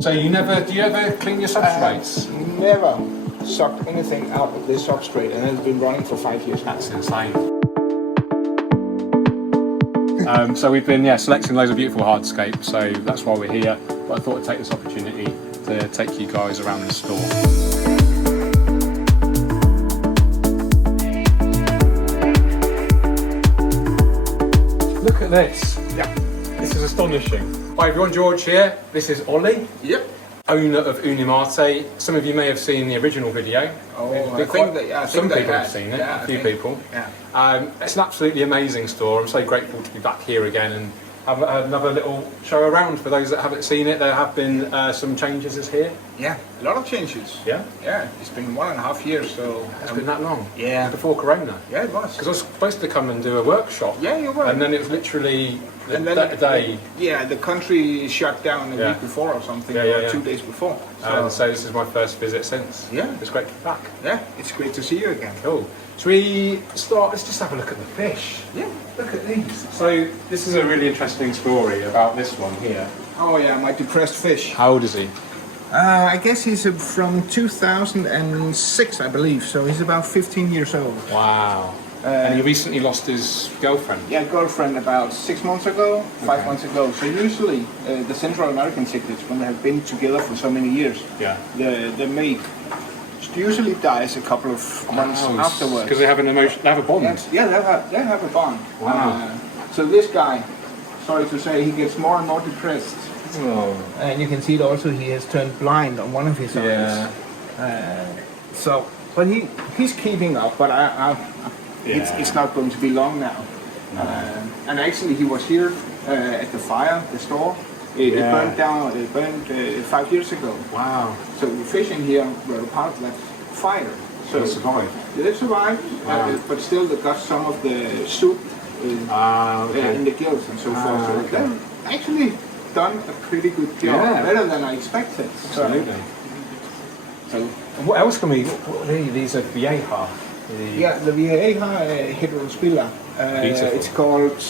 So do you ever clean your substrates? Never sucked anything out of this substrate, and it's been running for 5 years. That's insane. So we've been selecting loads of beautiful hardscapes, so that's why we're here. But I thought I'd take this opportunity to take you guys around the store. Look at this. Yeah. This is astonishing. Hi everyone, George here. This is Ollie. Yep. Owner of Unimate. Some of you may have seen the original video. Oh, Some people have seen it, yeah, a few people. Yeah. It's an absolutely amazing store. I'm so grateful to be back here again and have another little show around for those that haven't seen it. There have been some changes this here. Yeah, a lot of changes. Yeah? Yeah, it's been 1.5 years, so... It's been that long? Yeah. Before Corona? Yeah, it was. Because I was supposed to come and do a workshop. Yeah, you were. And then it was literally that day. Yeah, the country shut down a week before or something, or 2 days before. So this is my first visit since. Yeah. It's great to be back. Yeah, it's great to see you again. Cool. Should we start? Let's just have a look at the fish. Yeah. Look at these. So this is a really interesting story about this one here. Oh yeah, my depressed fish. How old is he? I guess he's from 2006, I believe, so he's about 15 years old. Wow. And he recently lost his girlfriend. Yeah, girlfriend about 6 months ago, 5 months ago. So usually the Central American cichlids, when they have been together for so many years, the mate usually dies a couple of months afterwards. Because they have they have a bond. Yeah, they have a bond. Wow. So this guy, sorry to say, he gets more and more depressed. Oh. And you can see it also, he has turned blind on one of his eyes. But he's keeping up, but it's not going to be long now. No. And actually he was here at the fire, the store. It burned down, it burned 5 years ago. Wow. So the fish in here were part of that fire. So they survived? They survived, but still they got some of the soup in the gills and so forth. So they've actually done a pretty good job, better than I expected. Absolutely. So what else can we, these are Vieja? The Vieja Hydrospilla. It's called,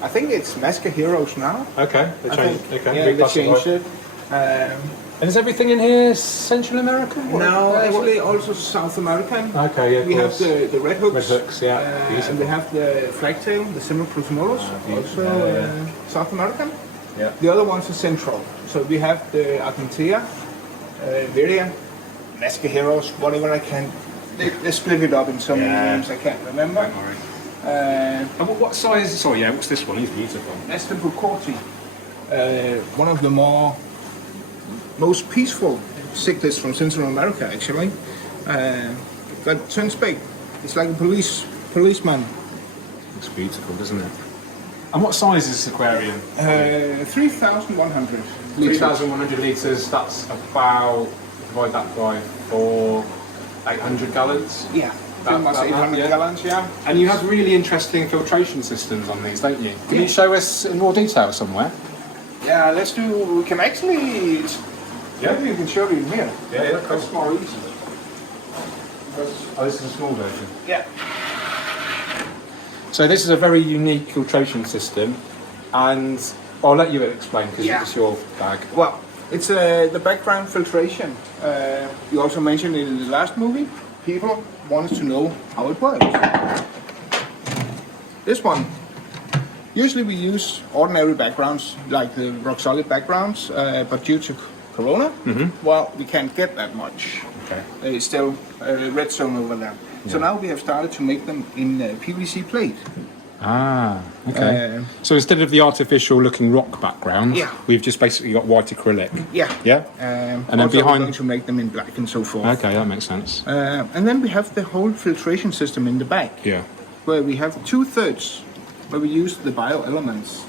I think it's Masca Heroes now. Okay, they changed, they changed it. And is everything in here Central American? No, actually also South American. Okay, yeah, we have the red hooks. Red hooks, and we have the flagtail, the Semicrus molus, also South American. Yeah. The other ones are central. So we have the Argentea, Viria, Masca Heroes, whatever I can. They split it up in so many names I can't remember. Don't worry. And what size? Sorry, what's this one? He's beautiful. That's the Bucorti, one of the most peaceful cichlids from Central America, actually. Got turns big. It's like a policeman. Looks beautiful, doesn't it? And what size is this aquarium? 3,100 litres. 3,100 litres. That's about, divide that by 800 gallons. Yeah. Almost 800 gallons, yeah. And you have really interesting filtration systems on these, don't you? Can you show us in more detail somewhere? Yeah, we can actually, maybe you can show you in here. Yeah, that's more easy. This is a small version. Yeah. So this is a very unique filtration system, and I'll let you explain because it's your bag. Well, it's the background filtration. You also mentioned in the last movie, people wanted to know how it works. This one, usually we use ordinary backgrounds, like the rock solid backgrounds, but due to Corona, well, we can't get that much. Okay. It's still a red zone over there. Yeah. So now we have started to make them in PVC plate. Ah, okay. So instead of the artificial looking rock background, we've just basically got white acrylic. Yeah. Yeah? And then behind... we're going to make them in black and so forth. Okay, that makes sense. And then we have the whole filtration system in the back. Yeah. Where we have 2/3 where we use the bioelements.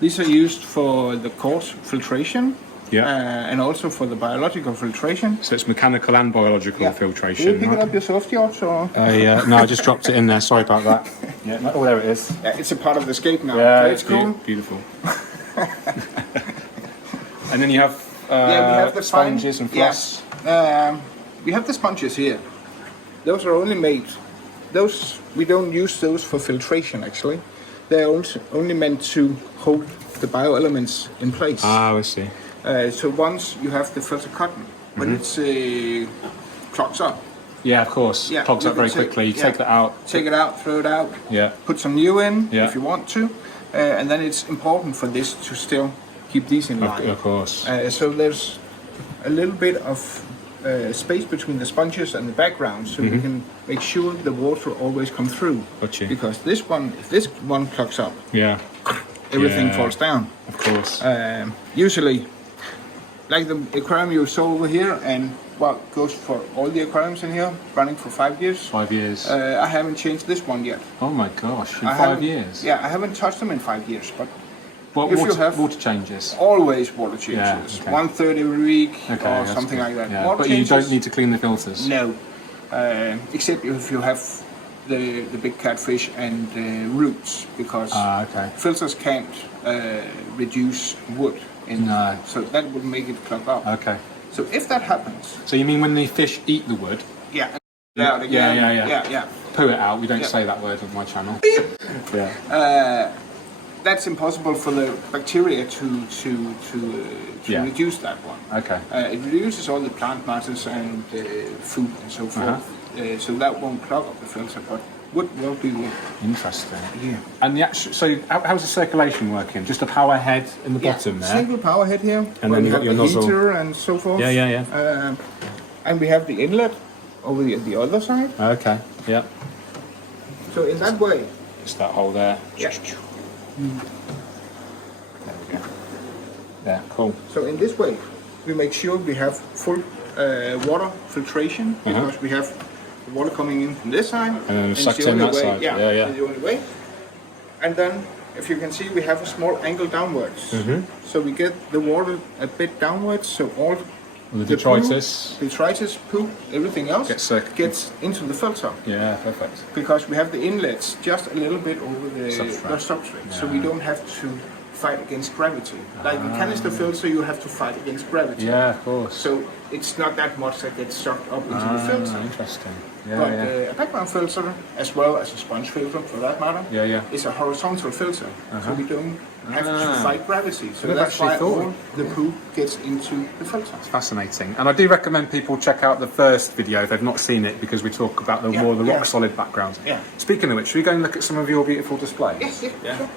These are used for the coarse filtration. Yeah. And also for the biological filtration. So it's mechanical and biological filtration. Did you pick it up yourself, George? Or? No, I just dropped it in there. Sorry about that. Yeah. Oh, there it is. Yeah, it's a part of the scape now. Yeah, it's cool. Beautiful. And then you have, we have the sponges and floss. Yes. We have the sponges here. Those are only made. We don't use those for filtration, actually. They're only meant to hold the bioelements in place. Ah, I see. So once you have the filter cotton, when it's clogs up. Yeah, of course. Yeah, clogs up very quickly. You take that out. Take it out, throw it out. Yeah. Put some new in if you want to, and then it's important for this to still keep these in line. Of course. So there's a little bit of space between the sponges and the background, so we can make sure the water always comes through. Gotcha. Because if this one clogs up, everything falls down. Of course. Usually, like the aquarium you saw over here, and goes for all the aquariums in here, running for 5 years. 5 years. I haven't changed this one yet. Oh my gosh! In 5 years. Yeah, I haven't touched them in 5 years, but. What if water, you have water changes? Always water changes. 1/3 every week or something like that. Yeah. But you don't need to clean the filters? No. Except if you have the big catfish and roots, because filters can't reduce wood. So that would make it clog up. Okay. So if that happens... So you mean when the fish eat the wood? Yeah. Yeah. Poo it out. We don't say that word on my channel. That's impossible for the bacteria to reduce that one. Okay. It reduces all the plant matters and food and so forth, so that won't clog up the filter, but wood will be wood. Interesting. Yeah. And the actual, so how's the circulation working? Just a power head in the bottom there? Single power head here, and then you got your nozzle. Heater and so forth. And we have the inlet over the other side. Okay, yeah. So in that way... It's that hole there. Yeah. There we go. Yeah, cool. So in this way, we make sure we have full water filtration, because we have the water coming in from this side. And then sucked in that side. Yeah, the only way. And then, if you can see, we have a small angle downwards. So we get the water a bit downwards, so all the detritus, poop, everything else gets into the filter. Yeah, perfect. Because we have the inlets just a little bit over the substrate. So we don't have to fight against gravity. Like the canister filter, you have to fight against gravity. Yeah, of course. So it's not that much that gets sucked up into the filter. Interesting. But a background filter, as well as a sponge filter for that matter, is a horizontal filter. So we don't have to fight gravity. So that's why all the poop gets into the filter. It's fascinating. And I do recommend people check out the first video if they've not seen it, because we talk about the more rock solid backgrounds. Yeah. Speaking of which, should we go and look at some of your beautiful displays? Yes, sure.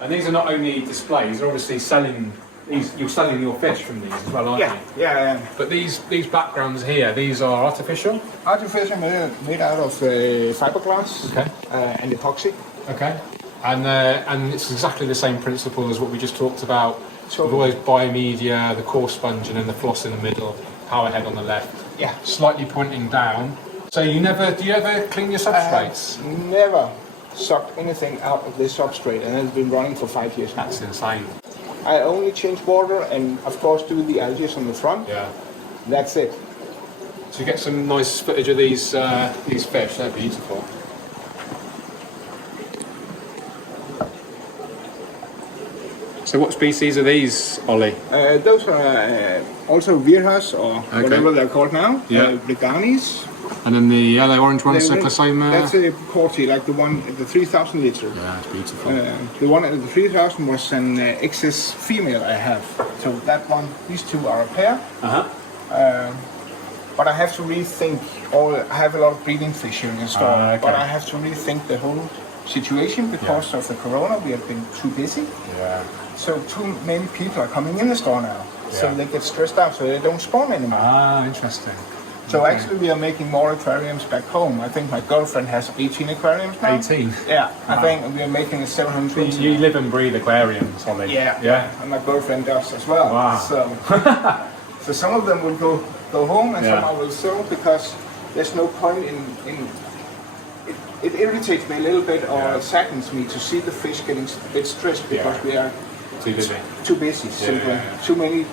And these are not only displays, you're obviously selling these, you're selling your fish from these as well, aren't you? Yeah. But these backgrounds here, these are artificial? Artificial, made out of fiberglass and epoxy. Okay. And it's exactly the same principle as what we just talked about. With all those biomedia, the core sponge, and then the floss in the middle, power head on the left. Yeah. Slightly pointing down. So do you ever clean your substrates? Never sucked anything out of this substrate, and it's been running for 5 years now. That's insane. I only change water and of course do the algae on the front. Yeah. That's it. So you get some nice footage of these fish, they're beautiful. So what species are these, Ollie? Those are also Virhas, or whatever they're called now. Briganis. And then the yellow-orange one, Cyclosoma? That's a Porty, like the one at the 3,000 litre. Yeah, it's beautiful. The one at the 3,000 was an excess female I have. So that one, these two are a pair. But I have to rethink I have a lot of breeding fish here in the store, but I have to rethink the whole situation because of the corona. We have been too busy. Yeah. So too many people are coming in the store now. So they get stressed out, so they don't spawn anymore. Ah, interesting. So actually we are making more aquariums back home. I think my girlfriend has 18 aquariums now. 18? Yeah, I think we are making a 720. You live and breathe aquariums, Ollie. Yeah, and my girlfriend does as well. Wow. So some of them will go home and some I will sell, because there's no point in it irritates me a little bit, or it saddens me to see the fish getting a bit stressed because we are too busy. Simply. Too many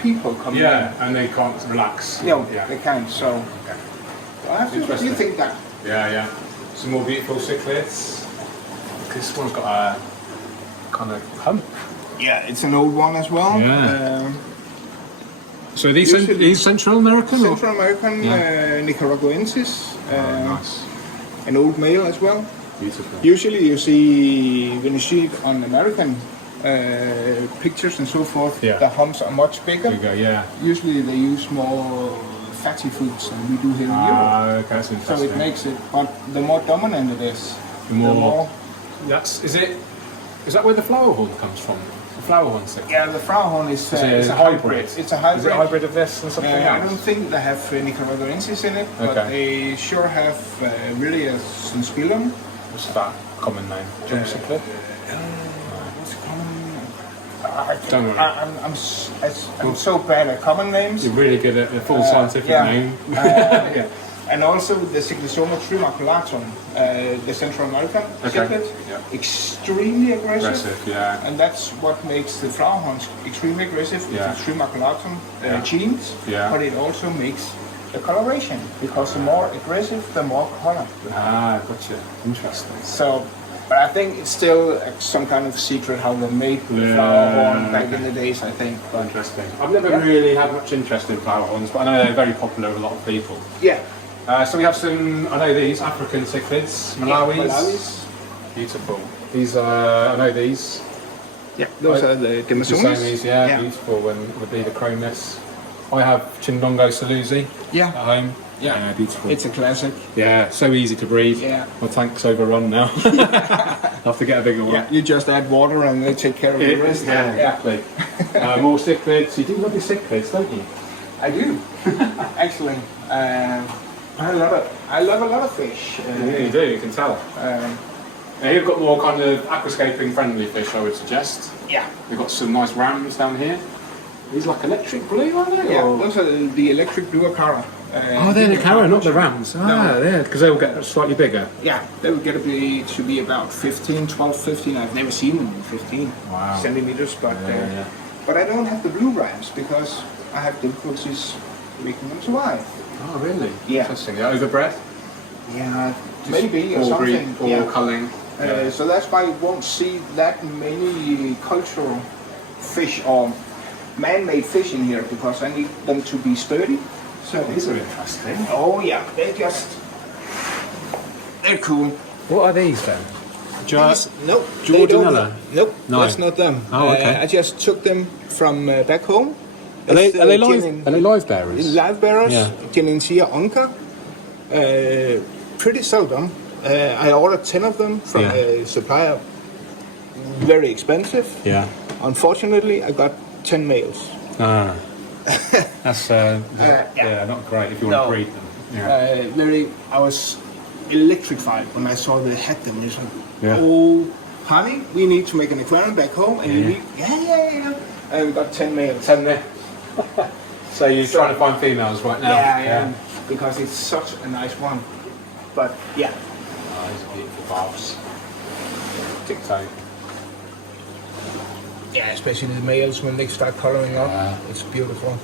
people coming in. And they can't relax. No, they can't. So I have to rethink that. Yeah. Some more beautiful cichlids. This one's got a kind of hump. Yeah, it's an old one as well. Yeah. So these Central American? Central American, Nicaraguensis. Nice. An old male as well. Beautiful. Usually you see, when you see it on American pictures and so forth, Yeah. the humps are much bigger. Yeah. Usually they use more fatty foods than we do here in Europe. Okay, that's So interesting. it makes it, but the more dominant it is, The more. Is that where the flower horn comes from? The flower horn thing? Yeah, the flower horn is It's a hybrid. It's a hybrid. Is it a hybrid of this and something I else? don't think they have Nicaraguensis in it, but Okay. they sure have really a Sunspilum. What's that common name? Jump cichlid? What's the common name? Don't worry. I'm so bad at common names. You're really good at the full scientific name. Yeah. And also the Cyclosoma trimaculatum, the Central American cichlid, extremely aggressive. Yeah. And that's what makes the flower horns extremely aggressive. Yeah. It's the trimaculatum genes, Yeah. but it also makes the coloration, because the more aggressive, the more color. Ah, gotcha. Interesting. So, but I think it's still some kind of secret how they made the flower horn back in the days, I think. But Interesting. I've never really had much interest in flower horns, but I know they're very popular with a lot of people. yeah. So we have some, I know these, African cichlids, Malawis. Malawis. Beautiful. These are, I know these. Yeah, those are the Demosomes. Yeah, beautiful, and would be the chromis. I have Chindongo Salusi Yeah. at home. Yeah. Beautiful. It's a classic. Yeah, so easy to breathe. Yeah. My tank's overrun now. I'll have to get a bigger one. Yeah, you just add water and they take care of the rest. Yeah, exactly. More cichlids. You do love your cichlids, don't you? I do. Actually, I love a lot of fish. Yeah, you do, you can tell. You've got more kind of aquascaping friendly fish, I would suggest. Yeah. We've got some nice rams down here. These like electric blue, aren't they? Yeah, Or- those are the electric blue acara. Oh, they're the cara, not the rams. Ah, yeah, because they'll get slightly bigger. Yeah, they will get to be about 12, 15. I've never seen them in 15 Wow. centimeters, but but I don't have the blue rams because I have difficulties making them survive. Oh, really? Yeah. Interesting. Yeah, overbred? Yeah, maybe or something. Or culling. So that's why you won't see that many cultural fish or man-made fish in here, because I need them to be sturdy. So These are interesting. oh yeah, they're cool. What are these then? Nope. Jordanella? Nope, No. that's not them. Oh, okay. I just took them from back home. Are they It's, live? Are they live bearers? Live bearers, Yeah. Genencia onca. Pretty seldom. I ordered 10 of them from a supplier. Very expensive. Yeah. Unfortunately, I got 10 males. Ah. That's not great if you want to breed them. Yeah. I was electrified when I saw they had them. It's like, Yeah. oh, honey, we need to make an aquarium back home, and you need, and we got 10 males. 10 there. So you're trying to find females right now? Yeah, I am, because it's such a nice one. But yeah. Oh, these are beautiful barbs. Tic-tac. Yeah, especially the males when they start coloring up. It's beautiful.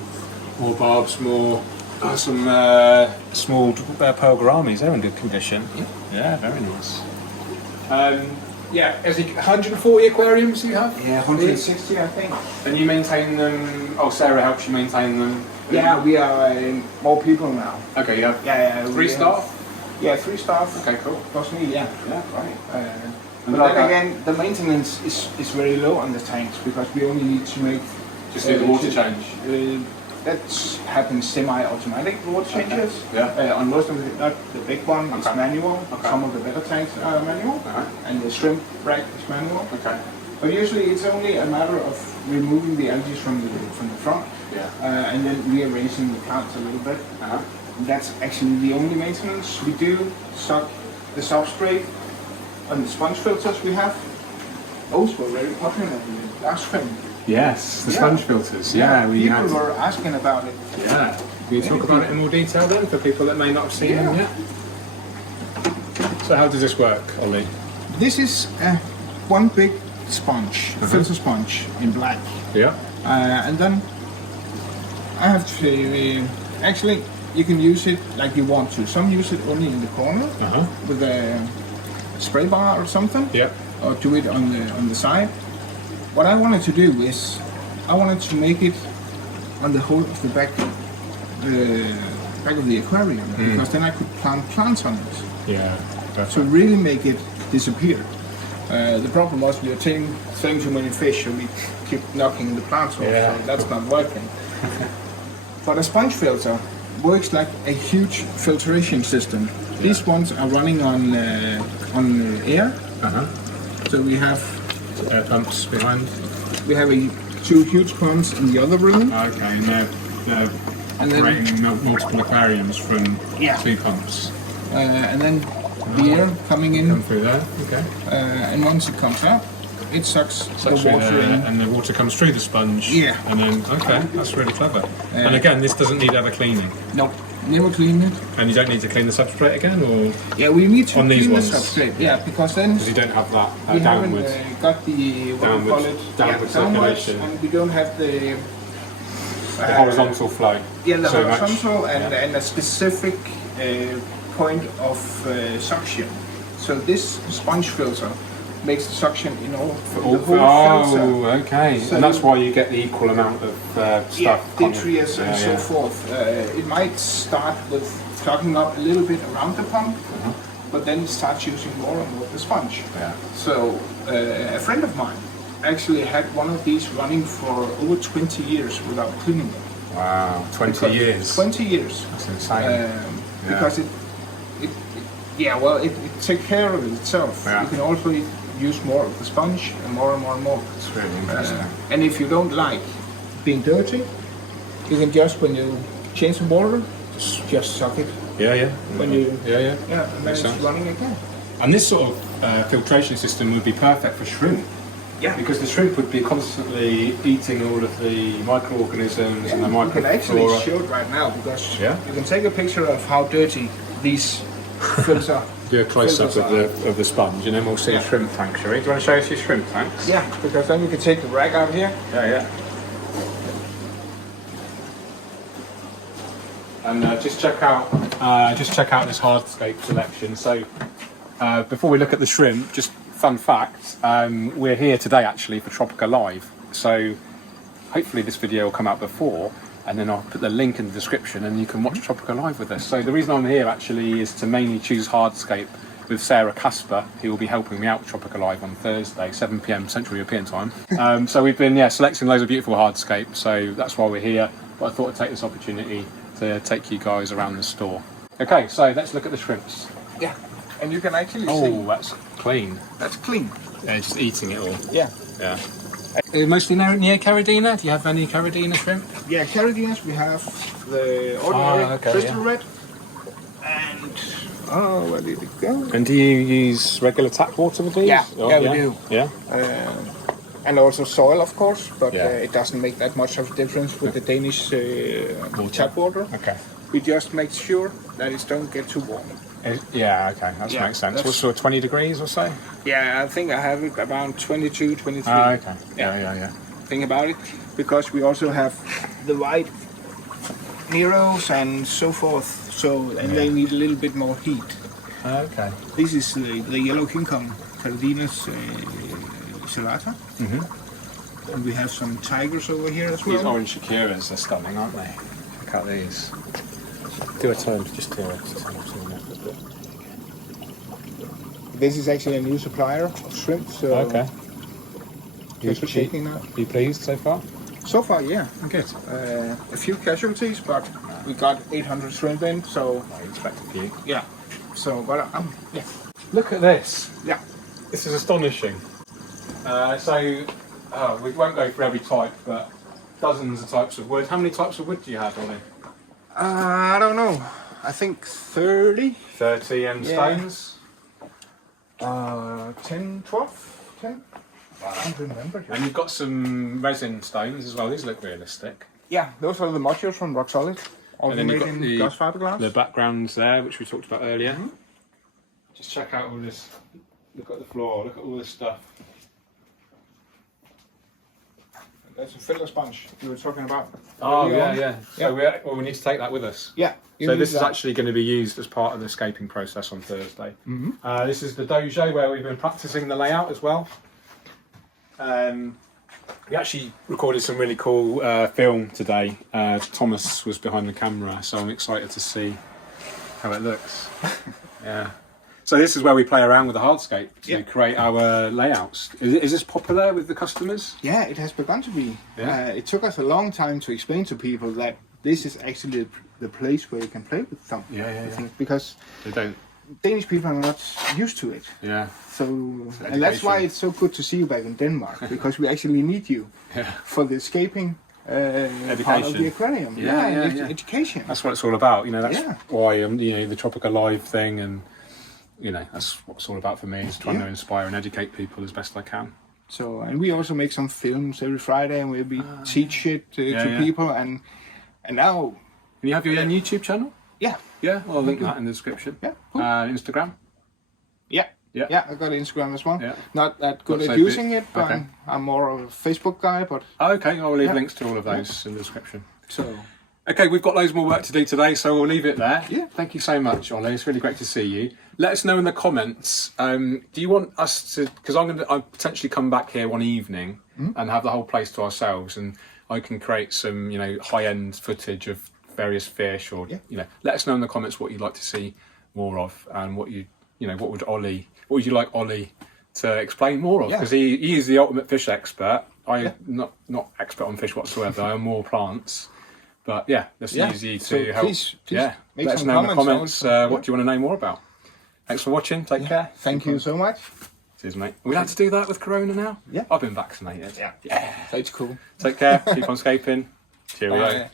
More barbs, more some small pearl gouramis. They're in good condition. Yeah, very nice. Is it 140 aquariums you have? Yeah, 160 I think. And you maintain them? Oh, Sarah helps you maintain them. Yeah, we are more people now. Okay, you have 3 staff. Yeah, 3 staff. Okay, cool. Plus me, yeah. Right. But then again, the maintenance is very low on the tanks, because we only need to make Just do the water change. That happens semi-automatic water changes. Yeah. On most of it, not the big one is manual. Okay. Some of the better tanks are manual, and the shrimp rack is manual. Okay. But usually it's only a matter of removing the algae from the front, and then rearranging the plants a little bit. That's actually the only maintenance. We do suck the substrate on the sponge filters we have. Those were very popular last spring. Yes, the sponge filters. People were asking about it. Yeah. Can you talk about it in more detail then, for people that may not have seen them yet? So how does this work, Ollie? This is one big sponge, filter sponge in black. Yeah. And then I have to, actually you can use it like you want to. Some use it only in the corner with a spray bar or something. Yeah. Or do it on the side. What I wanted to do is, I wanted to make it on the whole of the back of the aquarium, because then I could plant plants on it. Yeah. To really make it disappear. The problem was we were taking too many fish, so we keep knocking the plants off. So that's not working. But a sponge filter works like a huge filtration system. These ones are running on air. So we have air pumps behind. We have two huge pumps in the other room. Okay, and they're operating multiple aquariums from two pumps. And then the air coming in. Come through there. Okay. And once it comes out, it sucks the water in. And the water comes through the sponge. Yeah. And then, okay, that's really clever. And again, this doesn't need ever cleaning. No, never clean it. And you don't need to clean the substrate again, or? Yeah, we need to on clean these the ones? substrate. Yeah, because then Because you don't have that we downward. haven't got the Downward circulation. and we don't have the horizontal flow. Yeah, the so horizontal much. and a specific point of suction. So this sponge filter makes the suction in all the whole filter. Okay. So and that's why you get the equal amount of stuff. detritus and so forth. It might start with clogging up a little bit around the pump, but then it starts using more and more of the sponge. Yeah. So a friend of mine actually had one of these running for over 20 years without cleaning them. Wow, 20 years. 20 years. That's insane. Because it takes care of itself. Yeah. You can also use more of the sponge and more and more and more. It's really interesting. And if you don't like being dirty, you can just, when you change the water, just suck it. Yeah. When you and then it's running again. And this sort of filtration system would be perfect for shrimp. Yeah, Because the shrimp would be constantly eating all of the microorganisms and the you can actually microflora. show it right now because Yeah? you can take a picture of how dirty these filters are. Do a close-up filters of the sponge, and then we'll see a shrimp tank, shall we? Do you want to show us your shrimp tanks? Yeah, because then we can take the rag out here. Yeah. And just check out this Hardscape selection. So before we look at the shrimp, just fun fact, we're here today actually for Tropica Live. So hopefully this video will come out before, and then I'll put the link in the description and you can watch Tropica Live with us. So the reason I'm here actually is to mainly choose Hardscape with Sarah Casper, who will be helping me out with Tropica Live on Thursday, 7 PM Central European time. So we've been selecting loads of beautiful Hardscape, so that's why we're here. But I thought I'd take this opportunity to take you guys around the store. Okay, so let's look at the shrimps. Yeah, and you can actually see. Oh, that's clean. That's clean. They're just eating it all. Yeah. Mostly near Caridina? Do you have any Caridina shrimp? Yeah, Caridinas, we have the ordinary crystal red. And, where did it go? And do you use regular tap water with these? Yeah, we do. Yeah? And also soil, of course, but it doesn't make that much of a difference with the Danish tap water. Okay. We just make sure that it don't get too warm. Yeah, okay, that makes sense. What's sort of 20 degrees or so? Yeah, I think I have it around 22, 23. Okay. Yeah. Think about it, because we also have the white Neros and so forth, and they need a little bit more heat. Okay. This is the yellow King Kong, Caridinas serrata. And we have some tigers over here as well. These orange Shakiras are stunning, aren't they? Look at these. Do a turn, just to This is actually a new supplier of shrimp, so okay. just checking that. Are you pleased so far? So far, yeah. Good. A few casualties, but we got 800 shrimp in, so I expect a few. yeah. So, but yeah. Look at this. Yeah. This is astonishing. We won't go for every type, but dozens of types of wood. How many types of wood do you have, Ollie? I don't know. I think 30. 30 and stones. 10, 12, 10. I don't remember. And you've got some resin stones as well. These look realistic. Yeah, those are the modules from Rock Solid. All And then made you've got in glass fiberglass. the backgrounds there, which we talked about earlier. Just check out all this. Look at the floor. Look at all this stuff. That's a filter sponge you were talking about. Oh, yeah. So we need to take that with us. Yeah. So this is actually going to be used as part of the scaping process on Thursday. This is the dojo where we've been practicing the layout as well. We actually recorded some really cool film today. Thomas was behind the camera, so I'm excited to see how it looks. Yeah. So this is where we play around with the Hardscape to create our layouts. Is this popular with the customers? Yeah, it has begun to be. Yeah. It took us a long time to explain to people that this is actually the place where you can play with them. Yeah. Because They don't. Danish people are not used to it. Yeah. So, and that's why it's so good to see you back in Denmark, because we actually need you for the escaping part of the aquarium. Education. That's what it's all about. You know, that's why the Tropical Live thing, and that's what it's all about for me, is trying to inspire and educate people as best I can. So, and we also make some films every Friday, and we teach it to people, and now. And you have your own YouTube channel? Yeah. Yeah, well, I'll link that in the description. Yeah. Cool. Instagram? Yeah, I got Instagram as well. Yeah. Not that good at using it, but I'm more of a Facebook guy. But okay, I'll leave links to all of those in the description. So, okay, we've got loads more work to do today, so we'll leave it there. Yeah. Thank you so much, Ollie. It's really great to see you. Let us know in the comments. Do you want us to? Because I'll potentially come back here one evening and have the whole place to ourselves, and I can create some high-end footage of various fish, or let us know in the comments what you'd like to see more of, and what would you like Ollie to explain more of, because he is the ultimate fish expert. I'm not expert on fish whatsoever. I'm more plants, but that's easy to help. Please let us know in the comments what do you want to know more about. Thanks for watching. Take care. Thank you so much. Cheers, mate. Are we allowed to do that with Corona now? Yeah. I've been vaccinated. Yeah. So it's cool. Take care. Keep on scaping. Cheerio. Bye.